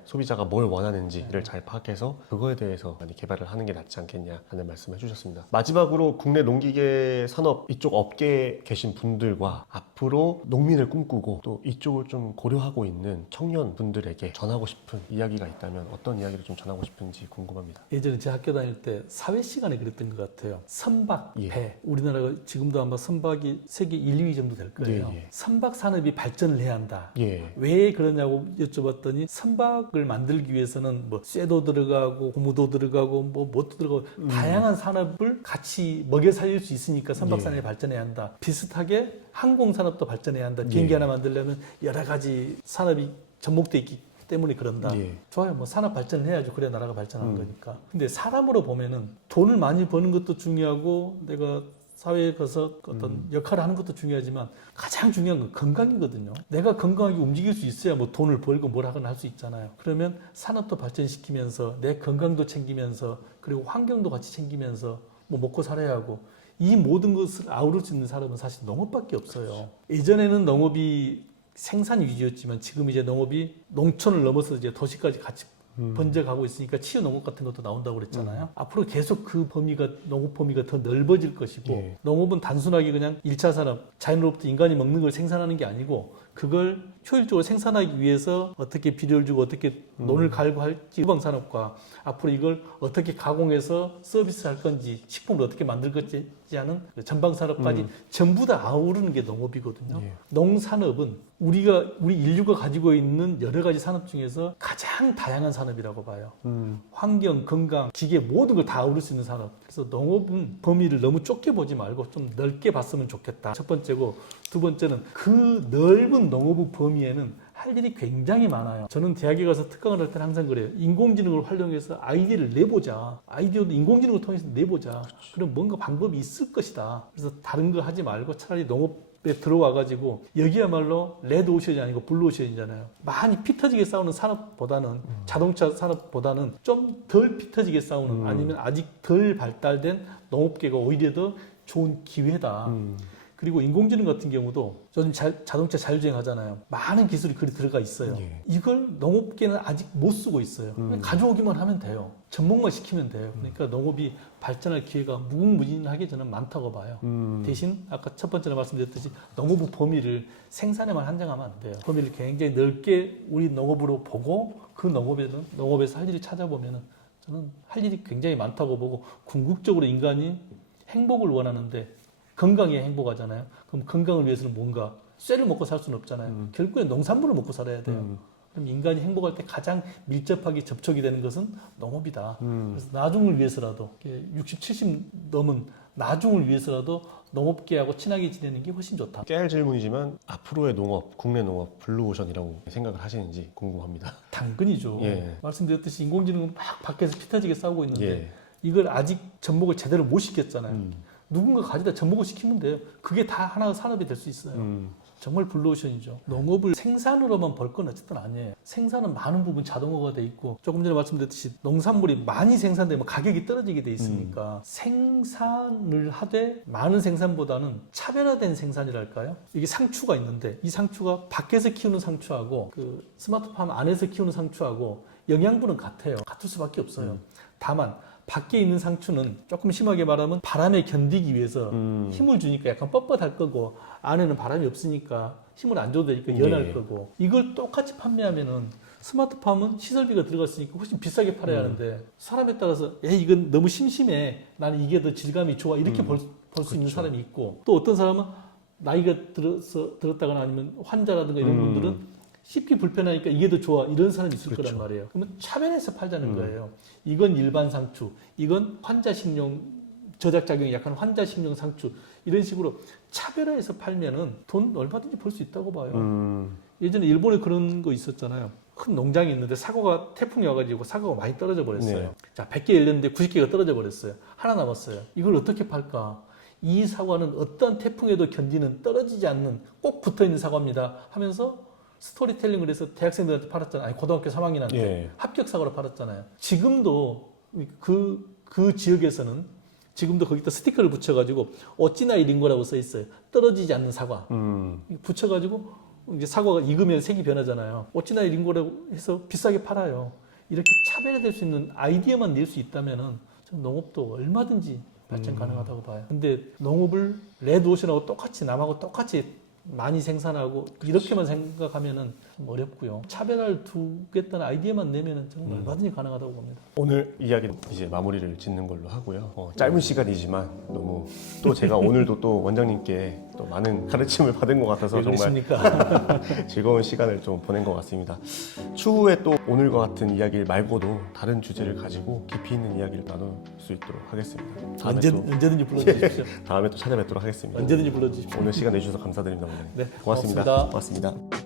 소비자가 뭘 원하는지를 잘 파악해서 그거에 대해서 많이 개발을 하는 게 낫지 않겠냐 하는 말씀을 해주셨습니다. 마지막으로 국내 농기계 산업 이쪽 업계에 계신 분들과 앞으로 농민을 꿈꾸고 또 이쪽을 좀 고려하고 있는 청년 분들에게 전하고 싶은 이야기가 있다면 어떤 이야기를 좀 전하고 싶은지 궁금합니다. 예전에 제 학교 다닐 때 사회 시간에 그랬던 것 같아요. 선박, 배. 우리나라가 지금도 아마 선박이 세계 1, 2위 정도 될 거예요. 선박 산업이 발전을 해야 한다. 왜 그러냐고 여쭤봤더니 선박을 만들기 위해서는 뭐 쇠도 들어가고 고무도 들어가고 뭐 뭣도 들어가고 다양한 산업을 같이 먹여 살릴 수 있으니까 선박 산업이 발전해야 한다. 비슷하게 항공 산업도 발전해야 한다. 비행기 하나 만들려면 여러 가지 산업이 접목돼 있기 때문에 그런다. 좋아요. 뭐 산업 발전을 해야죠. 그래야 나라가 발전하는 거니까. 근데 사람으로 보면은 돈을 많이 버는 것도 중요하고 내가 사회에 가서 어떤 역할을 하는 것도 중요하지만 가장 중요한 건 건강이거든요. 내가 건강하게 움직일 수 있어야 뭐 돈을 벌고 뭘 하거나 할 수 있잖아요. 그러면 산업도 발전시키면서 내 건강도 챙기면서 그리고 환경도 같이 챙기면서 뭐 먹고 살아야 하고 이 모든 것을 아우를 수 있는 사람은 사실 농업밖에 없어요. 예전에는 농업이 생산 위주였지만 지금 이제 농업이 농촌을 넘어서 이제 도시까지 같이 번져가고 있으니까 치유 농업 같은 것도 나온다고 그랬잖아요. 앞으로 계속 그 범위가 농업 범위가 더 넓어질 것이고 농업은 단순하게 그냥 1차 산업, 자연으로부터 인간이 먹는 걸 생산하는 게 아니고 그걸 효율적으로 생산하기 위해서 어떻게 비료를 주고 어떻게 논을 갈고 할지 후방 산업과 앞으로 이걸 어떻게 가공해서 서비스할 건지 식품을 어떻게 만들 건지 하는 전방 산업까지 전부 다 아우르는 게 농업이거든요. 농산업은 우리 인류가 가지고 있는 여러 가지 산업 중에서 가장 다양한 산업이라고 봐요. 환경, 건강, 기계 모든 걸 다 아우를 수 있는 산업. 그래서 농업은 범위를 너무 좁게 보지 말고 좀 넓게 봤으면 좋겠다. 첫 번째고 두 번째는 그 넓은 농업의 범위에는 할 일이 굉장히 많아요. 저는 대학에 가서 특강을 할 때는 항상 그래요. 인공지능을 활용해서 아이디어를 내보자. 아이디어도 인공지능을 통해서 내보자. 그럼 뭔가 방법이 있을 것이다. 그래서 다른 거 하지 말고 차라리 농업에 들어와가지고 여기야말로 레드오션이 아니고 블루오션이잖아요. 많이 피 터지게 싸우는 산업보다는 자동차 산업보다는 좀 덜 피 터지게 싸우는 아니면 아직 덜 발달된 농업계가 오히려 더 좋은 기회다. 그리고 인공지능 같은 경우도 요즘 자동차 자율주행 하잖아요. 많은 기술이 그리 들어가 있어요. 예. 이걸 농업계는 아직 못 쓰고 있어요. 그냥 가져오기만 하면 돼요. 접목만 시키면 돼요. 그러니까 농업이 발전할 기회가 무궁무진하게 저는 많다고 봐요. 대신 아까 첫 번째로 말씀드렸듯이 농업의 범위를 생산에만 한정하면 안 돼요. 범위를 굉장히 넓게 우리 농업으로 보고 그 농업에서 할 일을 찾아보면은 저는 할 일이 굉장히 많다고 보고 궁극적으로 인간이 행복을 원하는데 건강에 행복하잖아요. 그럼 건강을 위해서는 뭔가 쇠를 먹고 살 수는 없잖아요. 결국엔 농산물을 먹고 살아야 돼요. 그럼 인간이 행복할 때 가장 밀접하게 접촉이 되는 것은 농업이다. 그래서 나중을 위해서라도 60, 70 넘은 나중을 위해서라도 농업계하고 친하게 지내는 게 훨씬 좋다. 깨알 질문이지만 앞으로의 농업, 국내 농업 블루오션이라고 생각을 하시는지 궁금합니다. 당근이죠. 예. 말씀드렸듯이 인공지능은 막 밖에서 피 터지게 싸우고 있는데 예. 이걸 아직 접목을 제대로 못 시켰잖아요. 누군가 가져다 접목을 시키면 돼요. 그게 다 하나의 산업이 될 수 있어요. 정말 블루오션이죠. 농업을 생산으로만 볼 건 어쨌든 아니에요. 생산은 많은 부분 자동화가 돼 있고 조금 전에 말씀드렸듯이 농산물이 많이 생산되면 가격이 떨어지게 돼 있으니까 생산을 하되 많은 생산보다는 차별화된 생산이랄까요? 이게 상추가 있는데 이 상추가 밖에서 키우는 상추하고 그 스마트팜 안에서 키우는 상추하고 영양분은 같아요. 같을 수밖에 없어요. 다만 밖에 있는 상추는 조금 심하게 말하면 바람에 견디기 위해서 힘을 주니까 약간 뻣뻣할 거고 안에는 바람이 없으니까 힘을 안 줘도 되니까 연할 거고 이걸 똑같이 판매하면은 스마트팜은 시설비가 들어갔으니까 훨씬 비싸게 팔아야 하는데 사람에 따라서 이건 너무 심심해 나는 이게 더 질감이 좋아 이렇게 볼 수 있는 사람이 있고 또 어떤 사람은 나이가 들었다거나 아니면 환자라든가 이런 분들은 씹기 불편하니까 이게 더 좋아 이런 사람이 있을 거란 말이에요. 그러면 차별해서 팔자는 거예요. 이건 일반 상추, 이건 환자식용 저작작용이 약한 환자식용 상추 이런 식으로 차별화해서 팔면은 돈 얼마든지 벌 수 있다고 봐요. 예전에 일본에 그런 거 있었잖아요. 큰 농장이 있는데 사과가 태풍이 와가지고 사과가 많이 떨어져 버렸어요. 네. 자, 100개 열렸는데 90개가 떨어져 버렸어요. 하나 남았어요. 이걸 어떻게 팔까? 이 사과는 어떠한 태풍에도 견디는 떨어지지 않는 꼭 붙어있는 사과입니다 하면서 스토리텔링을 해서 대학생들한테 팔았잖아요. 아니, 고등학교 3학년한테 예. 합격사과로 팔았잖아요. 지금도 그 지역에서는 지금도 거기다 스티커를 붙여가지고 어찌나 이 링고라고 써 있어요. 떨어지지 않는 사과. 붙여가지고 이제 사과가 익으면 색이 변하잖아요. 어찌나 이 링고라고 해서 비싸게 팔아요. 이렇게 차별화될 수 있는 아이디어만 낼 수 있다면은 저는 농업도 얼마든지 발전 가능하다고 봐요. 근데 농업을 레드오션하고 똑같이 남하고 똑같이 많이 생산하고 이렇게만 생각하면은 좀 어렵고요. 차별화를 두겠다는 아이디어만 내면은 정말 얼마든지 가능하다고 봅니다. 오늘 이야기는 이제 마무리를 짓는 걸로 하고요. 짧은 시간이지만 너무 또 제가 오늘도 또 원장님께 또 많은 가르침을 받은 것 같아서 정말 즐거운 시간을 좀 보낸 것 같습니다. 추후에 또 오늘과 같은 이야기 말고도 다른 주제를 가지고 깊이 있는 이야기를 나눌 수 있도록 하겠습니다. 언제든지 불러주십시오. 다음에 또 찾아뵙도록 하겠습니다. 언제든지 불러주십시오. 오늘 시간 내주셔서 감사드립니다. 원장님. 네, 고맙습니다. 고맙습니다. 고맙습니다.